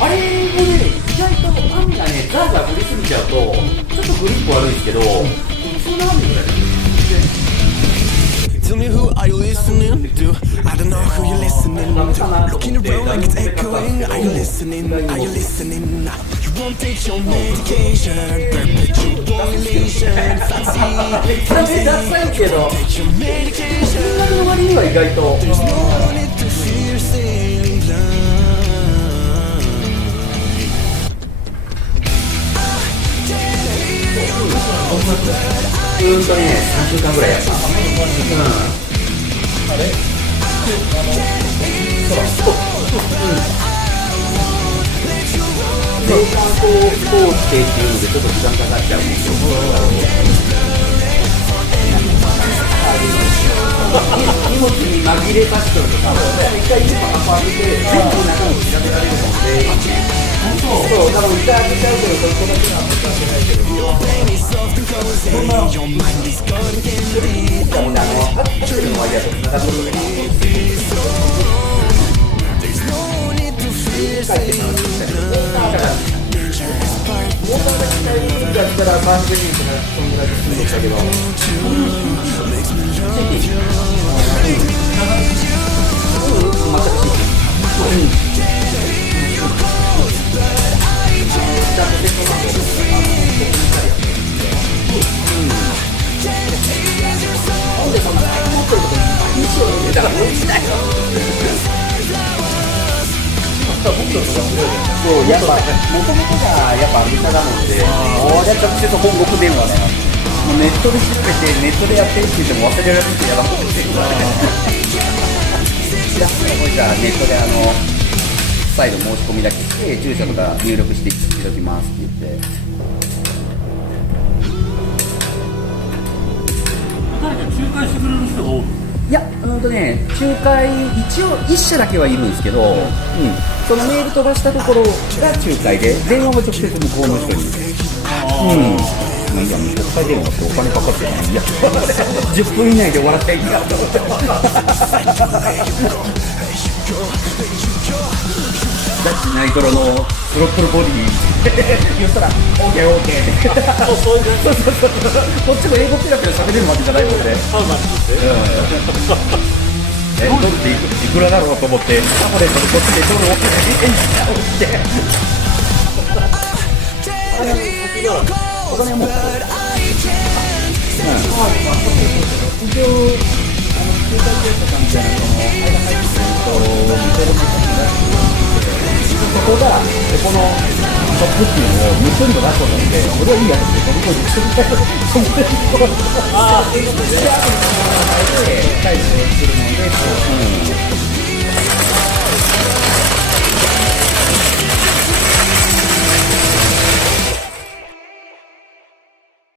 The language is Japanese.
あれもね、意外と雨がね、ザーザー降りすぎちゃうと、ちょっとグリップ悪いですけど、普通の雨ぐらい。Tell me who are you listening to? I don't know who you're listening to. Looking around like it's echoing. Are you listening? Are you listening? You won't take your medication. Perpetual elation. Fancy. Fancy. Take your medication. There's no need to fear sailing blind. 3週間ぐらいやった。あれ？年間通してっていうのでちょっと時間かかっちゃうんですよ。荷物に紛れさせてるとか、一回箱開けて全部中身調べられるので。そう、多分一回開けちゃうけど、そこだけは開けないけど。そんなの。やっぱ、もともとがやっぱアメリカなので、これは直接本国電話だな。もうネットで調べて、ネットでやってるって言っても忘れられてやらなくていいからね。じゃあネットで再度申し込みだけして、住所とか入力していただきますって言って。誰か仲介してくれる人が多い？いや、仲介、一応1社だけはいるんですけど、そのメール飛ばしたところが仲介で、電話も直接向こうの人に。まあいいや、国際電話ってお金かかってない。いや、10分以内で終わらせたいんだと思って。ダッチナイトロのスロットルボディ言ったら OK ってそうこっちも英語ペラペラ喋れるわけじゃないのでドルっていくらだろうと思ってタブレットでこっちでドルをエンジンをしてお金はもう一応中華系とかみたいなのも間入ってるとそこがこのショップっていうのを結んで出すので、これはいいやつで飛び込んで、そこで最後